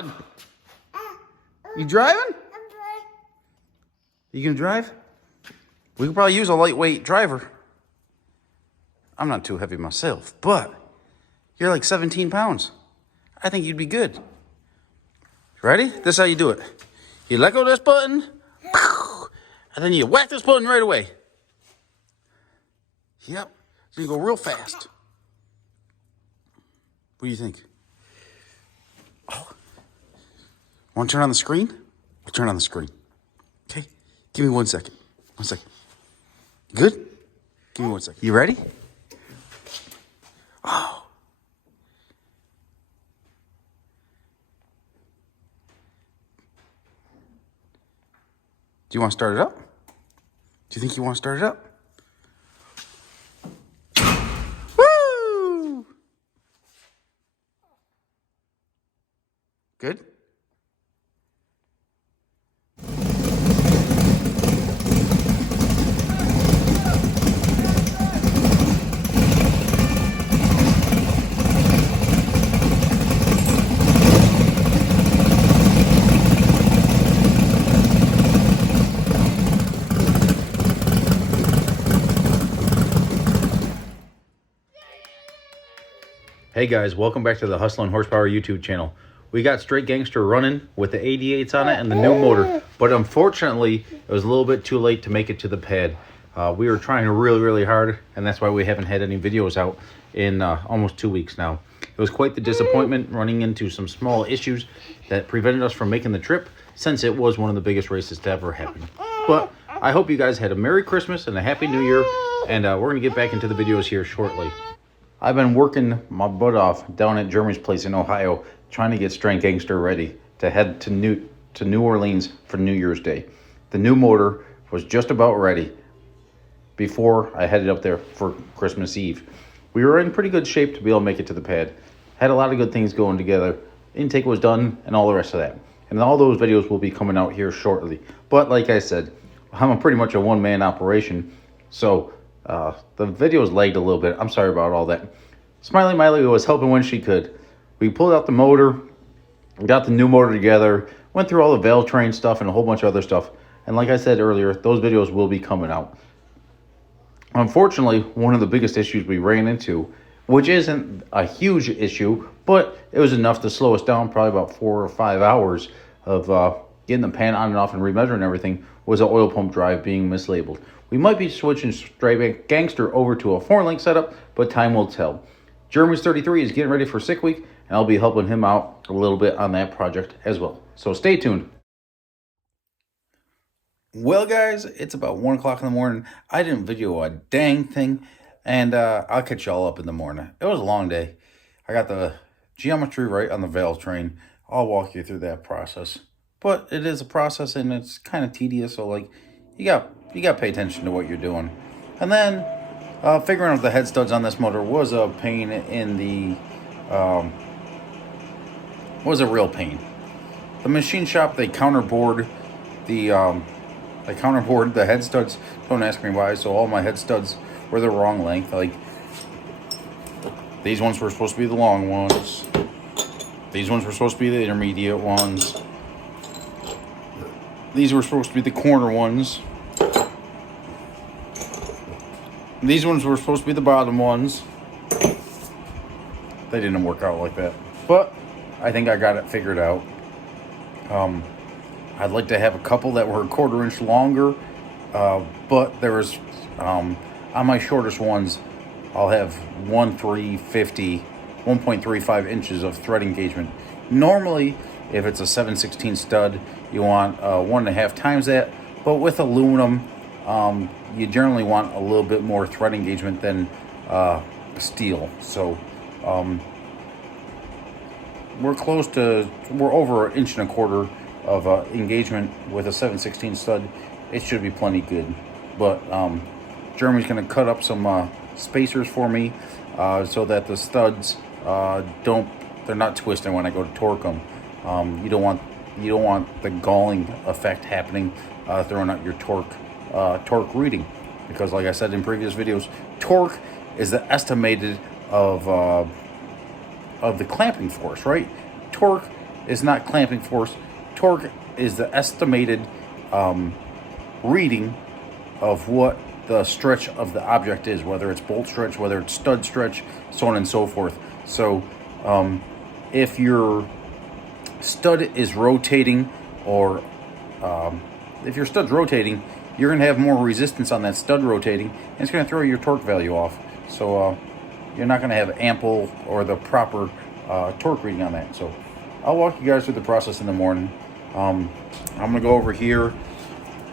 doing? You driving? You gonna drive? We could probably use a lightweight driver. I'm not too heavy myself, but you're like 17 pounds. I think you'd be good. Ready? This is how you do it. You let go of this button, and then you whack this button right away. Yep. So you go real fast. What do you think? Oh. Want to turn on the screen? We'll turn on the screen. Okay? Give me 1 second. 1 second. Good? Give me 1 second. You ready? Oh. Do you want to start it up? Do you think you want to start it up? Woo! Good? Hey guys, welcome back to the Hustlin' Horsepower YouTube channel. We got Straight Gangster running with the 88s on it and the new motor, but unfortunately, it was a little bit too late to make it to the pad. We were trying really hard, and that's why we haven't had any videos out in almost 2 weeks now. It was quite the disappointment, running into some small issues that prevented us from making the trip, since it was one of the biggest races to ever happen. But I hope you guys had a Merry Christmas and a Happy New Year, and we're going to get back into the videos here shortly. I've been working my butt off down at Jeremy's place in Ohio, trying to get Straight Gangster ready to head to New Orleans for New Year's Day. The new motor was just about ready before I headed up there for Christmas Eve. We were in pretty good shape to be able to make it to the pad. Had a lot of good things going together. Intake was done and all the rest of that. And all those videos will be coming out here shortly. But like I said, I'm pretty much a one-man operation, so the videos lagged a little bit. I'm sorry about all that. Smiley Miley was helping when she could. We pulled out the motor, got the new motor together, went through all the valve train stuff and a whole bunch of other stuff. And like I said earlier, those videos will be coming out. Unfortunately, one of the biggest issues we ran into, which isn't a huge issue, but it was enough to slow us down probably about 4 or 5 hours of getting the pan on and off and remeasuring everything, was an oil pump drive being mislabeled. We might be switching Straight Gangster over to a 4-link setup, but time will tell. Jeremy's 33 is getting ready for sick week, and I'll be helping him out a little bit on that project as well. So stay tuned. Well, guys, it's about 1 o'clock in the morning. I didn't video a dang thing, and I'll catch y'all up in the morning. It was a long day. I got the geometry right on the valve train. I'll walk you through that process. But it is a process, and it's kind of tedious, so like you got to pay attention to what you're doing. And then figuring out the head studs on this motor was a pain in the was a real pain. The machine shop, they counterboard the head studs. Don't ask me why. So all my head studs were the wrong length. Like these ones were supposed to be the long ones. These ones were supposed to be the intermediate ones. These were supposed to be the corner ones. These ones were supposed to be the bottom ones. They didn't work out like that. But I think I got it figured out. I'd like to have a couple that were a 1/4 inch longer. But there was, on my shortest ones, I'll have 1.35 inches of thread engagement. Normally, if it's a 7/16 stud, you want 1.5 times that. But with aluminum, you generally want a little bit more thread engagement than steel. So we're over 1.25 inches of engagement with a 7/16 stud. It should be plenty good. But Jeremy's going to cut up some spacers for me so that the studs they're not twisting when I go to torque them. You don't want the galling effect happening throwing out your torque reading, because like I said in previous videos, torque is the estimated of the clamping force, right? Torque is not clamping force. Torque is the estimated reading of what the stretch of the object is, whether it's bolt stretch, whether it's stud stretch, so on and so forth. So if your stud is rotating, or if your stud's rotating, you're going to have more resistance on that stud rotating, and it's going to throw your torque value off. So you're not going to have ample or the proper torque reading on that. So I'll walk you guys through the process in the morning. I'm going to go over here.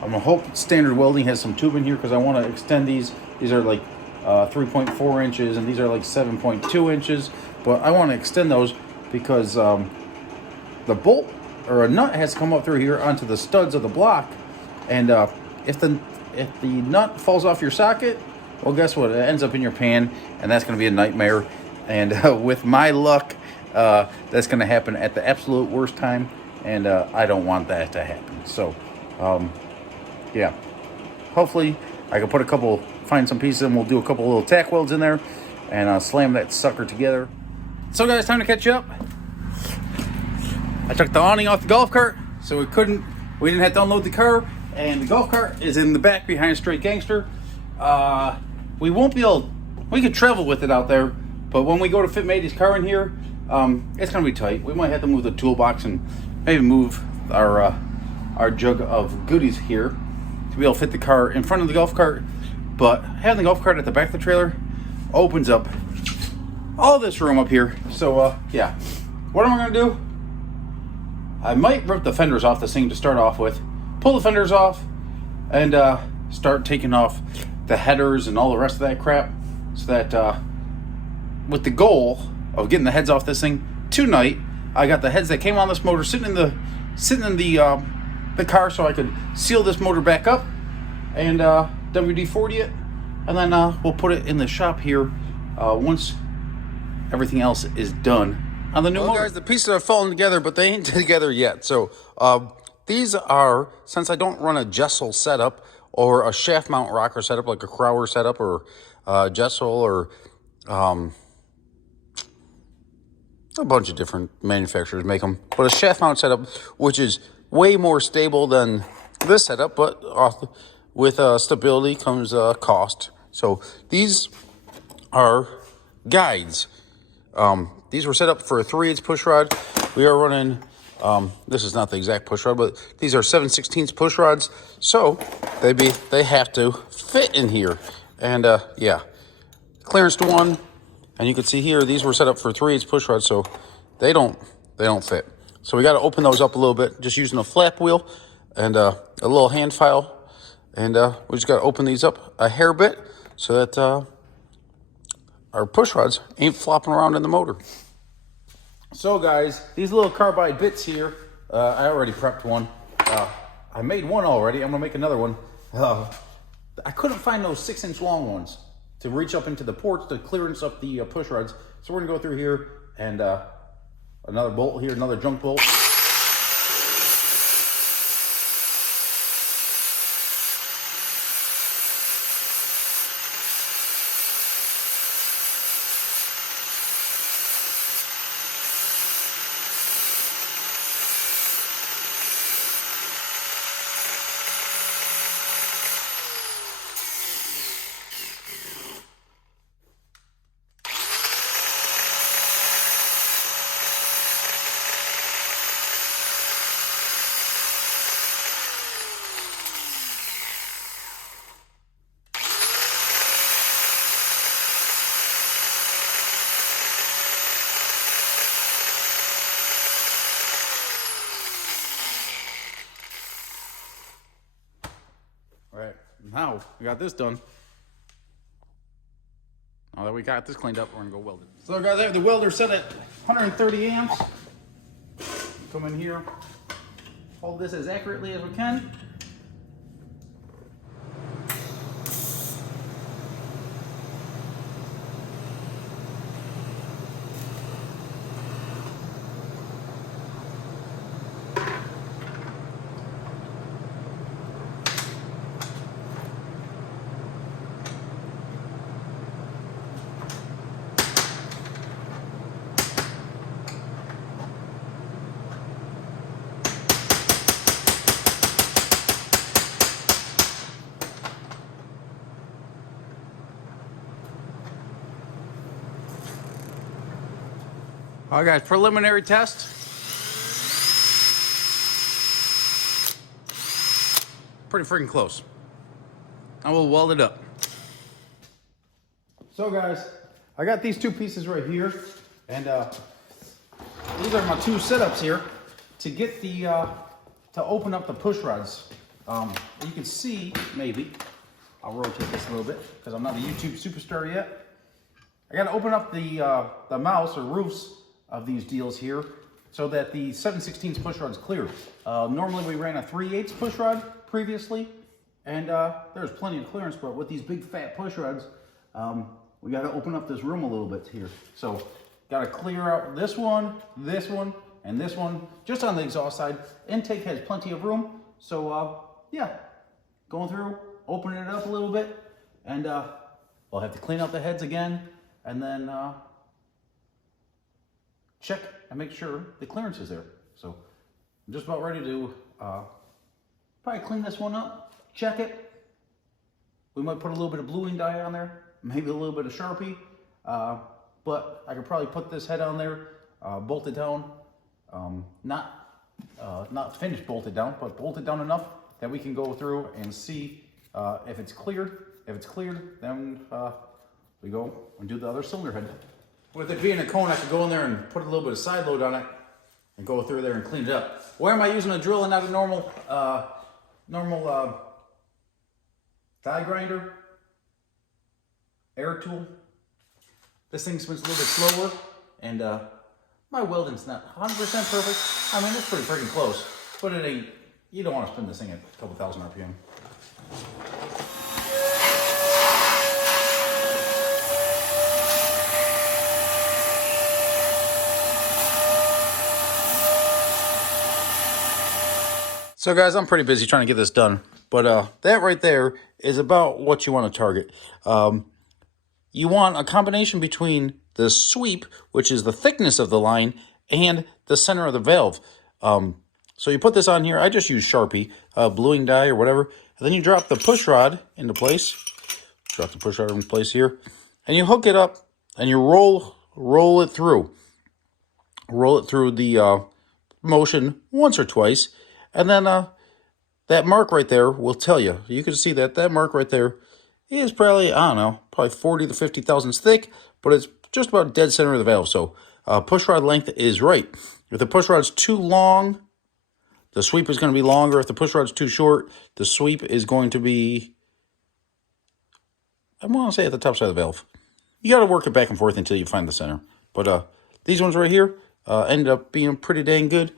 I'm going to hope Standard Welding has some tube in here, because I want to extend these. These are like 3.4 inches, and these are like 7.2 inches. But I want to extend those because the bolt or a nut has come up through here onto the studs of the block. And if the nut falls off your socket, well, guess what? It ends up in your pan, and that's going to be a nightmare. And with my luck, that's going to happen at the absolute worst time, and I don't want that to happen. So, yeah. Hopefully, I can find some pieces, and we'll do a couple little tack welds in there, and slam that sucker together. So, guys, time to catch up. I took the awning off the golf cart, so we didn't have to unload the car, and the golf cart is in the back behind Straight Gangster. We won't be able, we could travel with it out there, but when we go to fit Matey's car in here, it's gonna be tight. We might have to move the toolbox and maybe move our jug of goodies here to be able to fit the car in front of the golf cart. But having the golf cart at the back of the trailer opens up all this room up here. So yeah, what am I gonna do? I might rip the fenders off this thing to start off with, pull the fenders off, and start taking off the headers and all the rest of that crap, so that with the goal of getting the heads off this thing tonight. I got the heads that came on this motor sitting in the car, so I could seal this motor back up and WD-40 it, and then we'll put it in the shop here once everything else is done on the new motor. Guys, the pieces are falling together, but they ain't together yet. So these are, since I don't run a Jessel setup or a shaft mount rocker setup like a Crower setup or Jessel or a bunch of different manufacturers make them, but a shaft mount setup, which is way more stable than this setup, but with stability comes cost. So these are guides. These were set up for a 3/8 push rod. We are running, this is not the exact push rod, but these are 7/16 push rods. So they have to fit in here. And yeah, clearance to 1. And you can see here, these were set up for 3/8 push rods, so they don't fit. So we got to open those up a little bit, just using a flap wheel and a little hand file. And we just got to open these up a hair bit so that our push rods ain't flopping around in the motor. So guys, these little carbide bits here, I already prepped one. I made one already. I'm gonna make another one. I couldn't find those 6-inch long ones to reach up into the ports to clearance up the push rods. So we're gonna go through here and another bolt here, another junk bolt. All right, now we got this done. Now that we got this cleaned up, we're gonna go weld it. So guys, I have the welder set at 130 amps. Come in here, hold this as accurately as we can. All right, guys, preliminary test. Pretty freaking close. I will weld it up. So guys, I got these two pieces right here, and these are my two setups here to get the to open up the push rods. You can see, maybe I'll rotate this a little bit because I'm not a YouTube superstar yet. I got to open up the mouths or roofs of these deals here so that the 7/16 push rod's clear. Normally we ran a 3/8 push rod previously, and there's plenty of clearance, but with these big fat push rods, we got to open up this room a little bit here. So got to clear out this one, and this one, just on the exhaust side. Intake has plenty of room, so yeah, going through, opening it up a little bit, and we'll have to clean out the heads again, and then check and make sure the clearance is there. So I'm just about ready to probably clean this one up, check it. We might put a little bit of bluing dye on there, maybe a little bit of Sharpie, but I could probably put this head on there, bolt it down, not finished bolted down, but bolted down enough that we can go through and see if it's cleared. If it's cleared, then we go and do the other cylinder head. With it being a cone, I could go in there and put a little bit of side load on it and go through there and clean it up. Why am I using a drill and not a normal die grinder, air tool? This thing spins a little bit slower, and my welding's not 100% perfect. I mean, it's pretty freaking close, but it ain't. You don't want to spin this thing at a couple thousand RPM. So guys, I'm pretty busy trying to get this done, but that right there is about what you want to target. You want a combination between the sweep, which is the thickness of the line, and the center of the valve. So you put this on here. I just use Sharpie, bluing dye or whatever. And then you drop the push rod into place. Drop the push rod into place here. And you hook it up and you roll it through. Roll it through the motion once or twice. And then that mark right there will tell you. You can see that mark right there is probably, I don't know, probably 40 to 50 thousandths thick, but it's just about dead center of the valve. So push rod length is right. If the push rod's too long, the sweep is going to be longer. If the push rod's too short, the sweep is going to be, I want to say, at the top side of the valve. You got to work it back and forth until you find the center. But these ones right here ended up being pretty dang good.